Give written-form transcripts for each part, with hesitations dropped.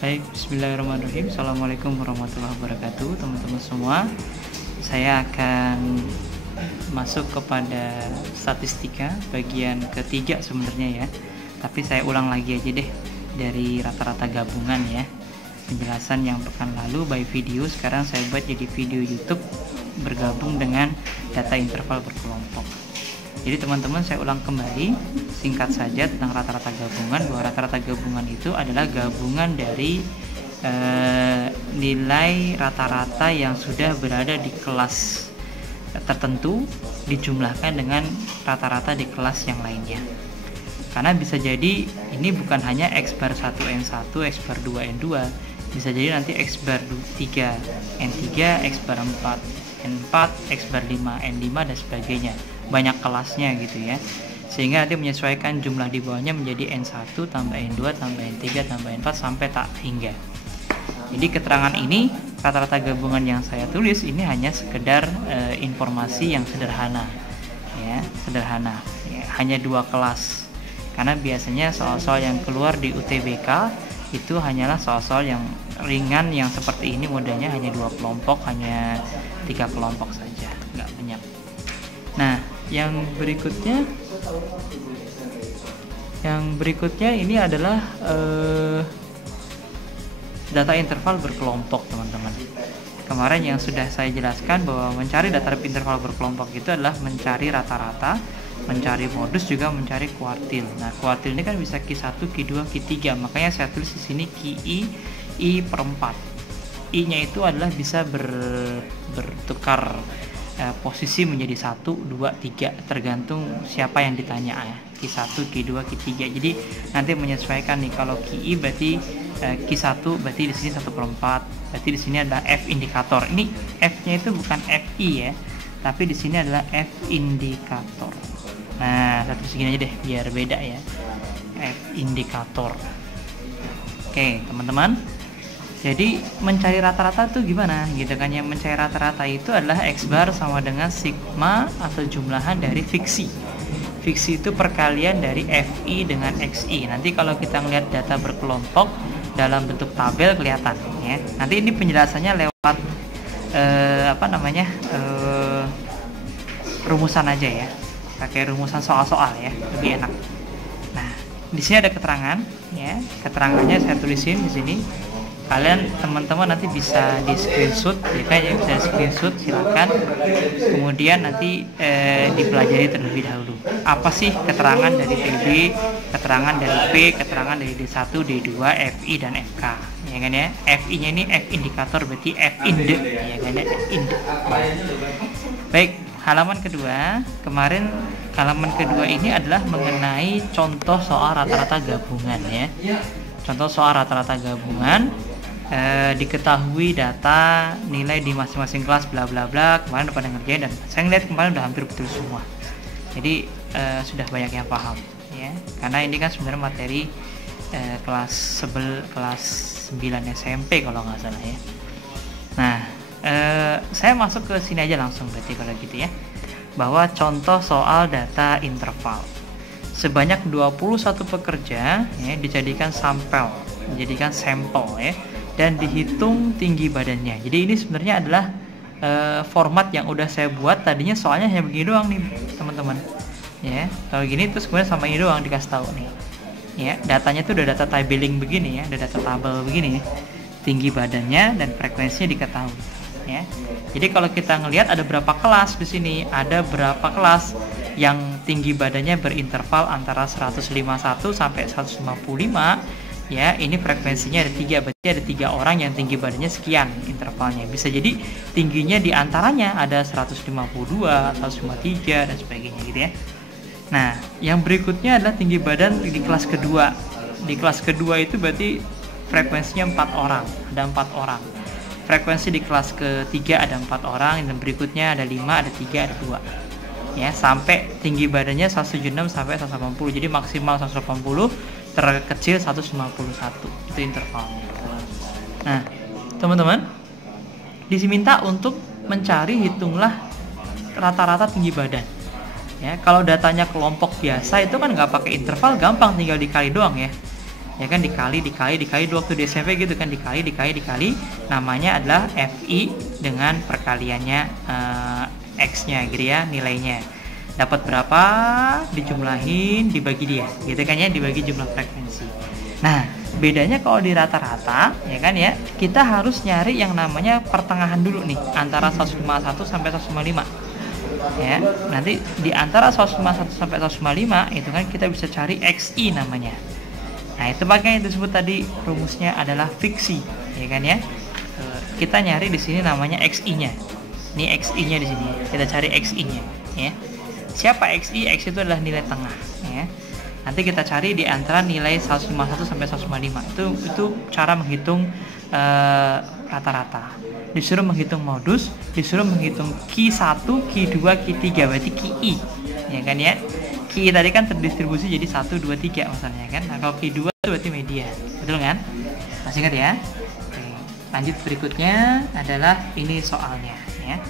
Baik, bismillahirrahmanirrahim. Assalamualaikum warahmatullahi wabarakatuh, teman-teman semua. Saya akan masuk kepada statistika bagian ketiga sebenarnya ya. Tapi saya ulang lagi aja deh dari rata-rata gabungan ya. Penjelasan yang pekan lalu by video, sekarang saya buat jadi video YouTube bergabung dengan data interval berkelompok. Jadi teman-teman, saya ulang kembali singkat saja tentang rata-rata gabungan, bahwa rata-rata gabungan itu adalah gabungan dari nilai rata-rata yang sudah berada di kelas tertentu dijumlahkan dengan rata-rata di kelas yang lainnya. Karena bisa jadi ini bukan hanya X bar 1 N1, X bar 2 N2, bisa jadi nanti X bar 3 N3, X bar 4 N4, X bar 5 N5 dan sebagainya. Banyak kelasnya gitu ya, sehingga nanti menyesuaikan jumlah di bawahnya menjadi N1 tambah N2 tambah N3 tambah N4 sampai tak hingga. Jadi keterangan ini, rata-rata gabungan yang saya tulis ini hanya sekedar informasi yang sederhana ya, hanya 2 kelas. Karena biasanya soal-soal yang keluar di UTBK itu hanyalah soal-soal yang ringan, yang seperti ini modelnya hanya 2 kelompok, hanya 3 kelompok saja, nggak banyak. Nah, yang berikutnya ini adalah data interval berkelompok, teman-teman. Kemarin yang sudah saya jelaskan bahwa mencari data interval berkelompok itu adalah mencari rata-rata, mencari modus, juga mencari kuartil. Nah, kuartil ini kan bisa Q1, Q2, Q3. Makanya saya tulis di sini QI I per 4. I-nya itu adalah bisa bertukar posisi menjadi 1, 2, 3 tergantung siapa yang ditanya ya. Q1, Q2, Q3. Jadi nanti menyesuaikan nih, kalau QI berarti Q1 berarti di sini 1/4. Berarti di sini adalah F indikator. Ini F-nya itu bukan FI ya, tapi di sini adalah F indikator. Nah, satu segini aja deh biar beda ya. F indikator. Oke, teman-teman. Jadi mencari rata-rata itu gimana gitu kan? Yang mencari rata-rata itu adalah X bar sama dengan sigma atau jumlahan dari fiksi. Fiksi itu perkalian dari FI dengan XI. Nanti kalau kita ngelihat data berkelompok dalam bentuk tabel kelihatan ya. Nanti ini penjelasannya lewat rumusan aja ya. Pakai rumusan soal-soal ya, lebih enak. Nah, di sini ada keterangan ya. Keterangannya saya tulisin di sini. Kalian teman-teman nanti bisa di screenshot ya, kayak bisa di screenshot, silakan. Kemudian nanti dipelajari terlebih dahulu. Apa sih keterangan dari TB, keterangan dari P, keterangan dari D1, D2, FI dan FK. Ya kan ya? FI-nya ini F indikator, berarti F inde ya kan ya? Inde. Baik, halaman kedua. Kemarin halaman kedua ini adalah mengenai contoh soal rata-rata gabungan ya. Contoh soal rata-rata gabungan. Diketahui data nilai di masing-masing kelas bla bla bla. Kemarin udah pada ngerjain dan saya ngeliat kemarin udah hampir betul semua. Jadi sudah banyak yang paham ya. Karena ini kan sebenarnya materi kelas 9 SMP kalau nggak salah ya. Nah, saya masuk ke sini aja langsung berarti kalau gitu ya. Bahwa contoh soal data interval. Sebanyak 21 pekerja ya, dijadikan sampel ya, dan dihitung tinggi badannya. Jadi ini sebenarnya adalah format yang udah saya buat. Tadinya soalnya hanya begini doang nih teman-teman ya, kalau gini terus kemudian sama ini doang dikasih tahu nih ya. Datanya tuh udah data tabelling begini ya, udah data tabel begini ya. Tinggi badannya dan frekuensinya diketahui ya. Jadi kalau kita ngelihat ada berapa kelas di sini, ada berapa kelas yang tinggi badannya berinterval antara 151 sampai 155 ya. Ini frekuensinya ada 3, berarti ada 3 orang yang tinggi badannya sekian intervalnya. Bisa jadi tingginya di antaranya ada 152, 153 dan sebagainya gitu ya. Nah, yang berikutnya adalah tinggi badan di kelas kedua. Di kelas kedua itu berarti frekuensinya 4 orang, ada 4 orang. Frekuensi di kelas ketiga ada 4 orang, dan berikutnya ada 5, ada 3, ada 2. Ya, sampai tinggi badannya 176 sampai 180. Jadi maksimal 180, terkecil 151. Itu intervalnya. Nah, teman-teman, diminta untuk mencari, hitunglah rata-rata tinggi badan. Ya, kalau datanya kelompok biasa itu kan nggak pakai interval, gampang tinggal dikali doang ya. ya kan, dikali dulu waktu di SMP gitu kan, dikali, namanya adalah FI dengan perkaliannya X nya gitu ya, nilainya dapat berapa dijumlahin dibagi dia gitu kan ya, dibagi jumlah frekuensi. Nah bedanya kalau di rata-rata ya kan ya, kita harus nyari yang namanya pertengahan dulu nih, antara 151 sampai 155 ya. Nanti di antara 151 sampai 155 itu kan kita bisa cari XI namanya. Nah itu makanya disebut tadi rumusnya adalah fiksi ya kan ya. Kita nyari di sini namanya XI nya. Ini XI nya di sini, kita cari XI nya ya. Siapa XI? X itu adalah nilai tengah ya. Nanti kita cari di antara nilai 151 sampai 155. Itu cara menghitung rata-rata. Disuruh menghitung modus, disuruh menghitung Q1, Q2, Q3, berarti QI ya kan ya. Q tadi kan terdistribusi jadi 1, 2, 3 masalahnya kan. Nah kalau Q2 itu berarti media, betul kan? Masih ingat ya? Oke, lanjut berikutnya adalah ini soalnya ya.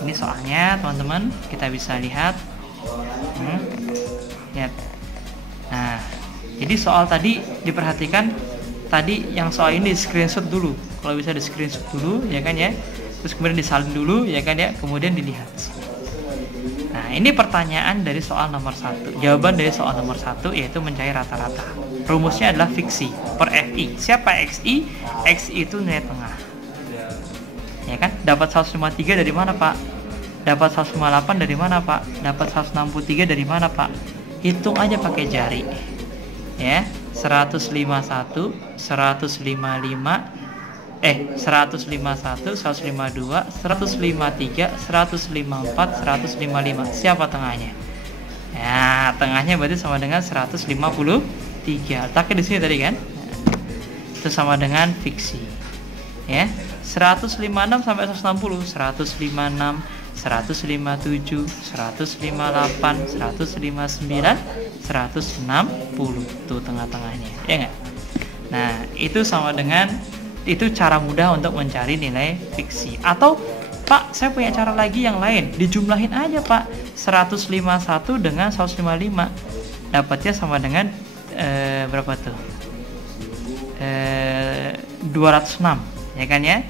Ini soalnya teman-teman, kita bisa lihat lihat. Nah jadi soal tadi diperhatikan, tadi yang soal ini di screenshot dulu, kalau bisa di screenshot dulu ya kan ya, terus kemudian disalin dulu ya kan ya, kemudian dilihat. Nah ini pertanyaan dari soal nomor 1, jawaban dari soal nomor 1 yaitu mencari rata-rata. Rumusnya adalah fiksi per FI. Siapa XI? XI itu nilai tengah ya kan. Dapat 153 dari mana Pak? Dapat 158 dari mana Pak? Dapat 163 dari mana Pak? Hitung aja pakai jari ya. 151, 155, 151, 152, 153, 154, 155. Siapa tengahnya? Ya, tengahnya berarti sama dengan 153. Letaknya di sini tadi kan? Itu sama dengan fiksi. Ya. 156 sampai 160, 156, 157, 158, 159, 160. Tuh tengah-tengahnya, ya nggak? Nah, itu sama dengan, itu cara mudah untuk mencari nilai fiksi. Atau Pak, saya punya cara lagi yang lain, dijumlahin aja Pak, 151 dengan 155, dapatnya sama dengan berapa tuh? 206 ya kan ya.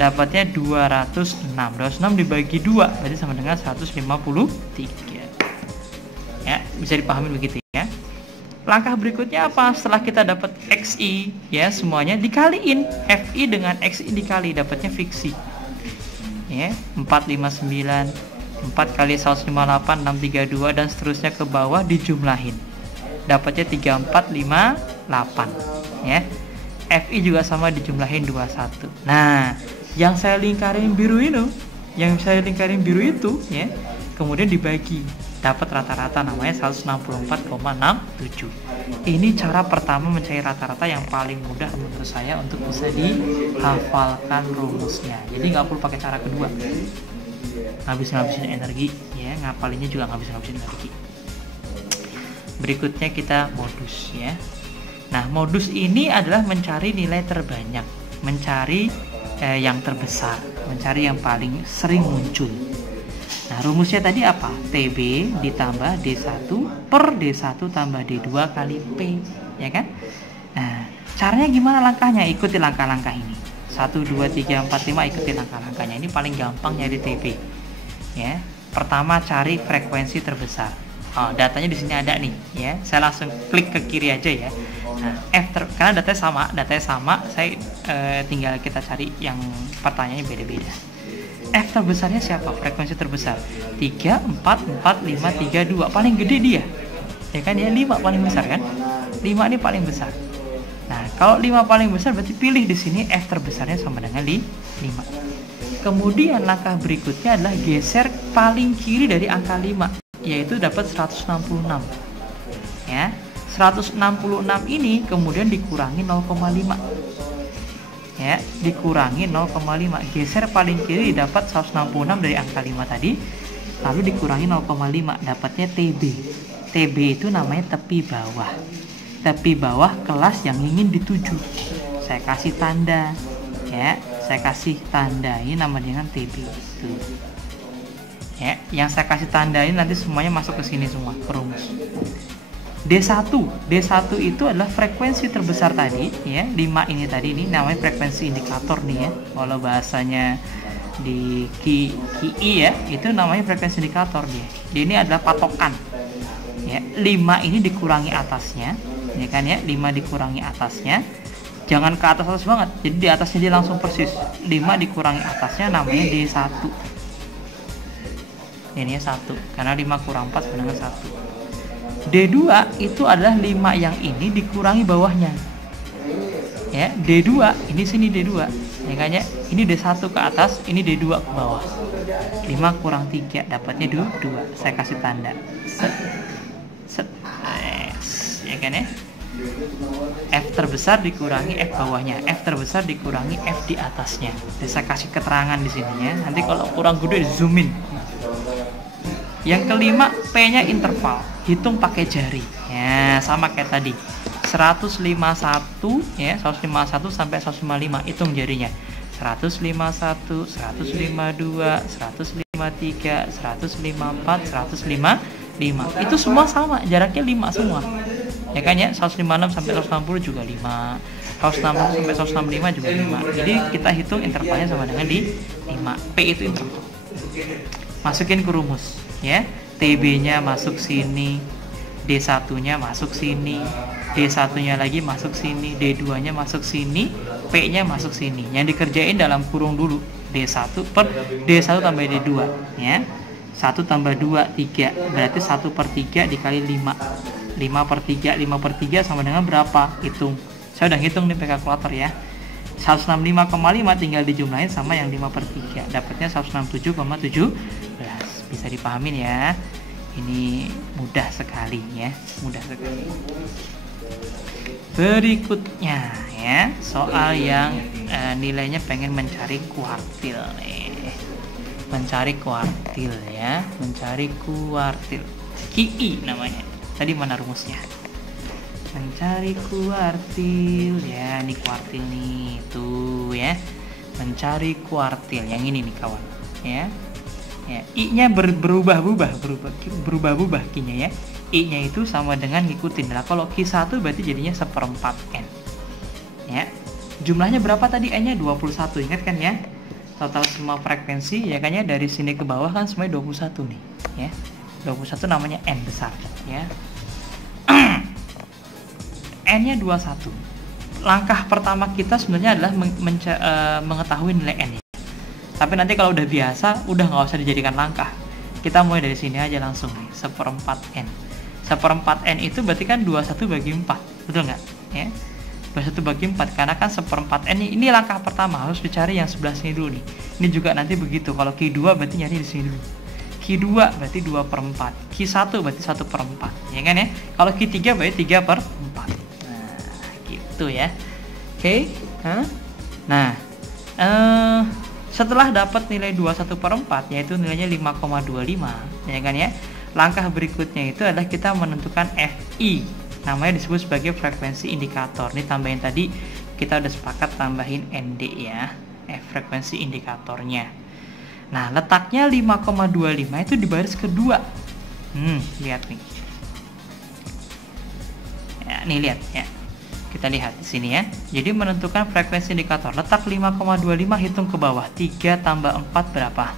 Dapatnya 206 dibagi 2 berarti sama dengan 153 ya. Bisa dipahami begitu ya. Langkah berikutnya apa? Setelah kita dapat XI ya, semuanya dikaliin, FI dengan XI dikali, dapatnya fiksi ya. 459, 4 kali 158, 632 dan seterusnya ke bawah dijumlahin, dapatnya 3458 ya. FI juga sama dijumlahin 21. Nah yang saya lingkarin biru itu ya, kemudian dibagi, dapat rata-rata namanya 164,67. Ini cara pertama mencari rata-rata yang paling mudah menurut saya untuk bisa dihafalkan rumusnya. Jadi nggak perlu pakai cara kedua, ngabisin energi ya, ngapalinnya juga ngabisin energi. Berikutnya kita modus ya. Nah modus ini adalah mencari nilai terbanyak, mencari yang terbesar, mencari yang paling sering muncul. Nah rumusnya tadi apa? TB ditambah D1 per D1 tambah D2 kali P ya kan. Nah caranya gimana langkahnya? Ikuti langkah-langkah ini, 1, 2, 3, 4, 5, ikuti langkah-langkahnya. Ini paling gampang nyari TB ya. Pertama cari frekuensi terbesar. Datanya di sini ada nih ya, saya langsung klik ke kiri aja ya. Nah, karena datanya sama, saya tinggal kita cari yang pertanyaannya beda-beda. F terbesarnya siapa? Frekuensi terbesar 3, 4, 4, 5, 3, 2, paling gede dia ya kan ya, 5 paling besar kan, 5 ini paling besar. Nah kalau 5 paling besar berarti pilih di sini F terbesarnya sama dengan 5. Kemudian langkah berikutnya adalah geser paling kiri dari angka 5, yaitu dapat 166 ya. 166 ini kemudian dikurangi 0,5 ya, dikurangi 0,5, geser paling kiri dapat 166 dari angka 5 tadi, lalu dikurangi 0,5, dapatnya TB. TB itu namanya tepi bawah, tepi bawah kelas yang ingin dituju. Saya kasih tanda ya, saya kasih tanda ini nama dengan TB itu ya. Yang saya kasih tanda ini nanti semuanya masuk ke sini semua, ke rumus D1 itu adalah frekuensi terbesar tadi ya, 5 ini tadi, ini namanya frekuensi indikator nih ya, kalau bahasanya di KI ya, itu namanya frekuensi indikator dia. Dia ini adalah patokan ya, 5 ini dikurangi atasnya ya kan ya, 5 dikurangi atasnya, jangan ke atas banget, jadi di atasnya dia langsung persis, 5 dikurangi atasnya namanya D1. Ini ya 1, karena 5 kurang 4 sama dengan 1. D2 itu adalah 5 yang ini dikurangi bawahnya ya, D2 ini sini D2 ya kan ya, ini D1 ke atas, ini D2 ke bawah, 5 kurang 3 dapatnya 2, saya kasih tanda set ya kan ya, F terbesar dikurangi F bawahnya, F terbesar dikurangi F di atasnya. Jadi saya kasih keterangan di sini ya, nanti kalau kurang gede zoom in. Yang kelima, P-nya interval, hitung pakai jari. Ya, sama kayak tadi. 151 ya, 151 sampai 155 hitung jarinya. 151, 152, 153, 154, 155. Itu semua sama, jaraknya 5 semua. Ya kan ya, 156 sampai 160 juga 5. 160 sampai 165 juga 5. Jadi kita hitung intervalnya sama dengan di 5. P itu interval. Masukin ke rumus ya, TB-nya masuk sini, D1-nya masuk sini, D1-nya lagi masuk sini, D2-nya masuk sini, P-nya masuk sini. Yang dikerjain dalam kurung dulu, D1 per D1 tambah D2 ya. 1 tambah 2 3, berarti 1 per 3 dikali 5. 5 per 3, 5 per 3 sama dengan berapa? Hitung. Saya udah hitung nih pakai kalkulator ya. 165,5 tinggal dijumlahin sama yang 5 per 3, dapatnya 167,17. Bisa dipahamin ya, ini mudah sekali ya, mudah sekali. Berikutnya ya, soal yang nilainya pengen mencari kuartil nih. Mencari kuartil ya, mencari kuartil KI namanya. Tadi mana rumusnya? Mencari kuartil ya, ini kuartil nih tuh ya, mencari kuartil yang ini nih kawan ya. Ya, I-nya berubah-ubah Q-nya ya. I-nya itu sama dengan ngikutin. Nah, kalau Q1 berarti jadinya 1/4 N. Ya. Jumlahnya berapa tadi? N-nya 21. Ingat kan ya? Total semua frekuensi ya kan ya, dari sini ke bawah kan semuanya 21 nih, ya. 21 namanya N besar, ya. N-nya 21. Langkah pertama kita sebenarnya adalah mengetahui nilai N. Tapi nanti kalau udah biasa, udah nggak usah dijadikan langkah. Kita mulai dari sini aja langsung nih, 1/4 N. 1/4 N itu berarti kan 21 bagi 4, betul nggak? Ya. 21 bagi 4, karena kan 1/4 N ini langkah pertama, harus dicari yang sebelah sini dulu nih. Ini juga nanti begitu, kalau Q2 berarti nyari di sini dulu. Q2 berarti 2/4, Q1 berarti 1/4, ya kan ya? Kalau Q3 berarti 3/4. Nah, gitu ya. Oke. Nah, setelah dapat nilai 21/4, yaitu nilainya 5,25, ya kan ya, langkah berikutnya itu adalah kita menentukan FI, namanya disebut sebagai frekuensi indikator. Ini tambahin tadi, kita udah sepakat tambahin ND ya, frekuensi indikatornya. Nah, letaknya 5,25 itu di baris kedua. Lihat nih. Ya, nih lihat ya. Kita lihat di sini ya. Jadi menentukan frekuensi indikator, letak 5,25, hitung ke bawah. 3 tambah 4 berapa?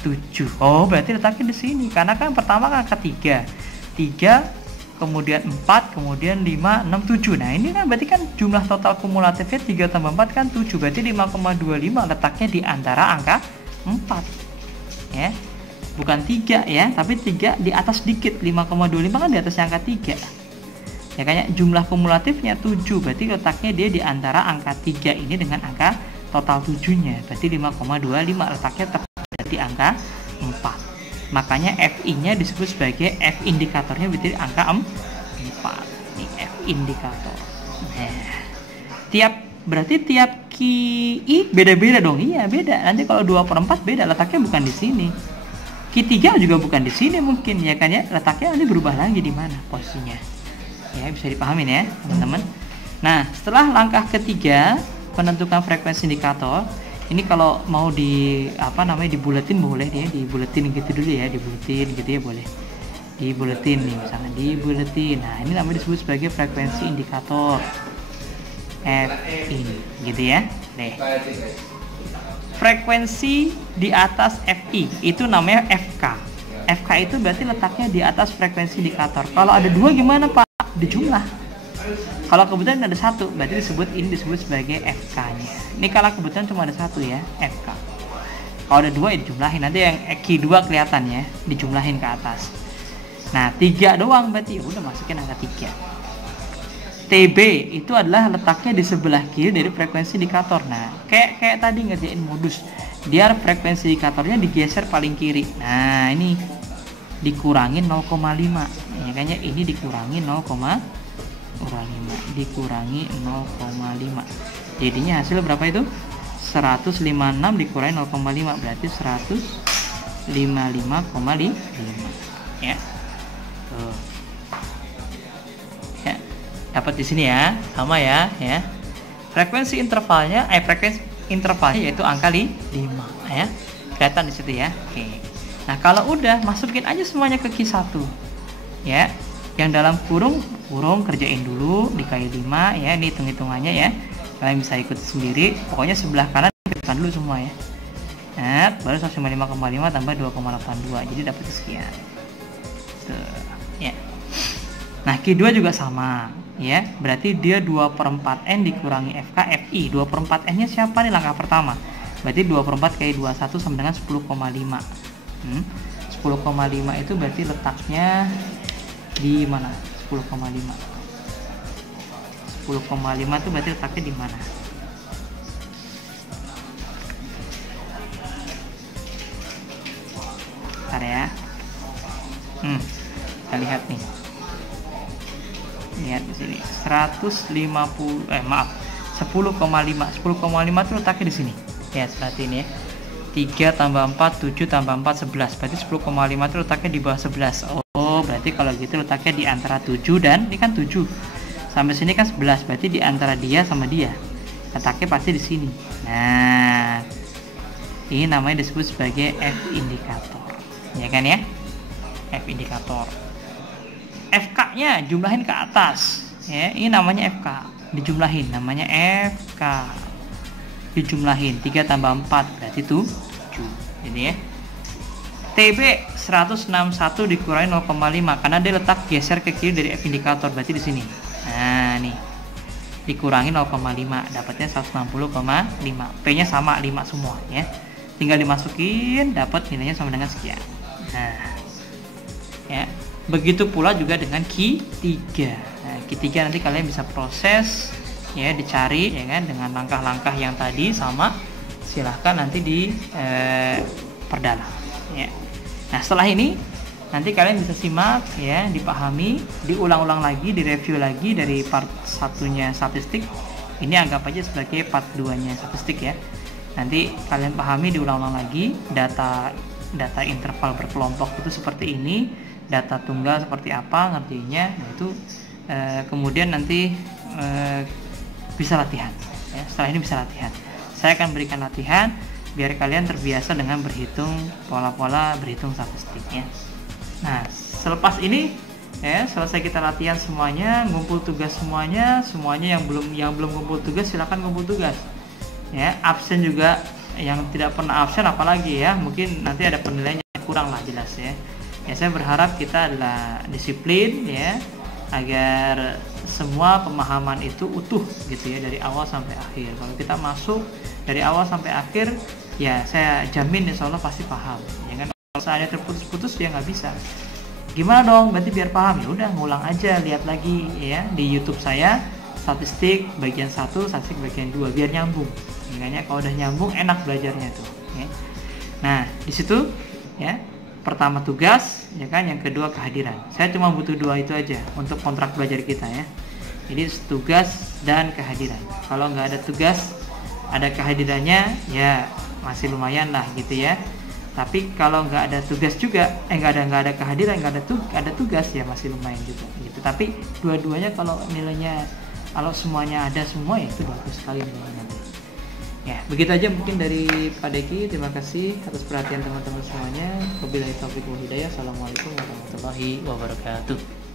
7. Oh, berarti letaknya di sini. Karena kan pertama kan angka 3. 3, kemudian 4, kemudian 5, 6, 7. Nah, ini kan berarti kan jumlah total kumulatifnya 3 tambah 4 kan 7. Berarti 5,25 letaknya di antara angka 4. Ya. Bukan 3 ya, tapi 3 di atas dikit. 5,25 kan di atasnya angka 3. Ya kayaknya jumlah kumulatifnya 7, berarti letaknya dia di antara angka 3 ini dengan angka total 7-nya, berarti 5,25 letaknya tepat di angka 4. Makanya FI-nya disebut sebagai F indikatornya berarti angka 4. Ini F indikator. Nah, berarti tiap KI beda-beda dong. Iya, beda. Nanti kalau 2/4 beda, letaknya bukan di sini. Q3 juga bukan di sini mungkin, ya kan ya. Letaknya nanti berubah lagi di mana posisinya. Ya, bisa dipahamin ya teman-teman. Nah, setelah langkah ketiga penentukan frekuensi indikator, ini kalau mau di dibuletin boleh ya, dibuletin gitu dulu ya, dibuletin gitu ya boleh. buletin nih, misalnya di buletin. Nah, ini namanya disebut sebagai frekuensi indikator FI, gitu ya. Nih, frekuensi di atas FI itu namanya FK. FK itu berarti letaknya di atas frekuensi indikator. Kalau ada dua gimana Pak? Dijumlah. Kalau kebetulan ada satu, berarti ini disebut sebagai FK-nya. Ini kalau kebetulan cuma ada satu ya, FK. Kalau ada dua ya dijumlahin. Nanti yang Q2 kelihatan ya, dijumlahin ke atas. Nah, 3 doang berarti udah masukin angka 3. TB itu adalah letaknya di sebelah kiri dari frekuensi indikator. Nah, kayak tadi ngerjain modus, biar frekuensi indikatornya digeser paling kiri. Nah, ini dikurangin 0,5. Ya kayaknya ini dikurangi 0,5. Dikurangi 0,5. Jadinya hasil berapa itu? 156 dikurangi 0,5 berarti 155,5 ya. Tuh. Ya. Dapat di sini ya, sama ya. Frekuensi intervalnya yaitu angka 5 ya. Kelihatan di situ ya. Oke. Nah, kalau udah masukin aja semuanya ke Q1. Ya. Yang dalam kurung kerjain dulu dikali 5 ya, ini hitung-hitungannya ya. Kalian bisa ikut sendiri. Pokoknya sebelah kanan kerjakan dulu semua ya. Nah, baru 155,5 tambah 2,82. Jadi dapat sekian. Tuh, ya. Nah, Q2 juga sama ya. Berarti dia 2/4N dikurangi FK FI. 2/4N nya siapa nih langkah pertama? Berarti 2/4 kali 21 sama dengan 10,5. 10,5 itu berarti letaknya di mana? 10,5 itu berarti letaknya di mana? Bentar ya. Kita lihat nih. Lihat di sini. 10,5 itu letaknya di sini. Ya, seperti ini ya. 3 tambah 4, 7 tambah 4, 11. Berarti 10,5 itu letaknya di bawah 11. Oh, berarti kalau gitu letaknya di antara 7 dan ini kan 7. Sampai sini kan 11. Berarti di antara dia sama dia. Letaknya pasti di sini. Nah, ini namanya disebut sebagai F indikator. Ya kan ya? F indikator. FK-nya jumlahin ke atas. Ya, ini namanya FK. Dijumlahin namanya FK. Dijumlahin 3 tambah 4 berarti 7. Ini ya. TB 161 dikurangi 0,5 karena dia letak geser ke kiri dari F indikator, berarti di sini. Nah, nih. Dikurangi 0,5 dapatnya 160,5. P-nya sama 5 semua ya. Tinggal dimasukin dapat nilainya sama dengan sekian. Nah. Ya. Begitu pula juga dengan Q3. Nah, Q3 nanti kalian bisa proses ya, dicari ya kan dengan langkah-langkah yang tadi sama. Silahkan nanti di perdalam ya. Nah, setelah ini nanti kalian bisa simak ya, dipahami, diulang-ulang lagi, direview lagi dari part 1-nya statistik. Ini anggap aja sebagai part 2-nya statistik ya. Nanti kalian pahami, diulang-ulang lagi, data interval berkelompok itu seperti ini, data tunggal seperti apa ngertinya. Nah, itu kemudian nanti bisa latihan ya. Setelah ini bisa latihan. Saya akan berikan latihan biar kalian terbiasa dengan berhitung pola-pola berhitung statistiknya. Nah, selepas ini ya, selesai kita latihan semuanya, ngumpul tugas semuanya yang belum ngumpul tugas silakan ngumpul tugas. Ya, absen juga, yang tidak pernah absen apalagi ya, mungkin nanti ada penilaiannya kurang lah jelas ya. Ya, saya berharap kita adalah disiplin ya, agar semua pemahaman itu utuh gitu ya dari awal sampai akhir. Kalau kita masuk dari awal sampai akhir, ya saya jamin insya Allah pasti paham. Ya kan, kalau saya terputus-putus ya nggak bisa. Gimana dong? Berarti biar paham ya udah ngulang aja, lihat lagi ya di YouTube saya statistik bagian 1, statistik bagian 2 biar nyambung. Makanya kalau udah nyambung enak belajarnya tuh. Ya. Nah di situ ya. Pertama tugas, ya kan, yang kedua kehadiran. Saya cuma butuh 2 itu aja untuk kontrak belajar kita ya. Jadi tugas dan kehadiran. Kalau nggak ada tugas, ada kehadirannya, ya masih lumayan lah gitu ya. Tapi kalau nggak ada tugas juga, nggak ada kehadiran, nggak ada tugas, ya masih lumayan juga gitu. Tapi dua-duanya kalau nilainya, kalau semuanya ada semua, ya itu bagus sekali nilainya. Ya, begitu aja mungkin dari Pak Deki. Terima kasih atas perhatian teman-teman semuanya. Wabillahi taufiq wal hidayah. Assalamualaikum warahmatullahi wabarakatuh.